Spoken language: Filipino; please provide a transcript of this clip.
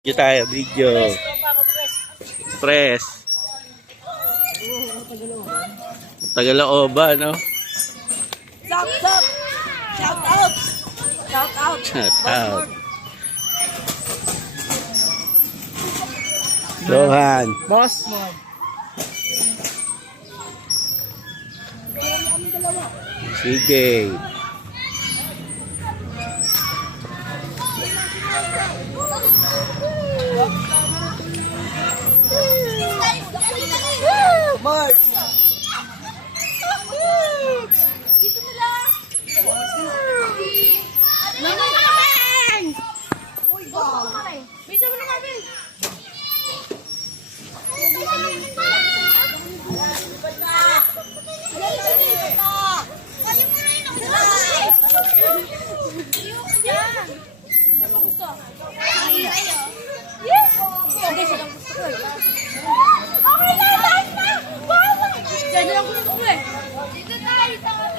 Video tayo, video. Press. Tagalooban, no? Shout out! Shout out! Shout out! Shout out. Johan. Boss mo. Sige. Mark! Dito nila! Naman! Uy, ba? Bisa mo na kami! Yes! Hindi siya lang gusto ko eh. Okay na! Tayo na! Wow! Yan na lang gusto ko eh. Dito tayo!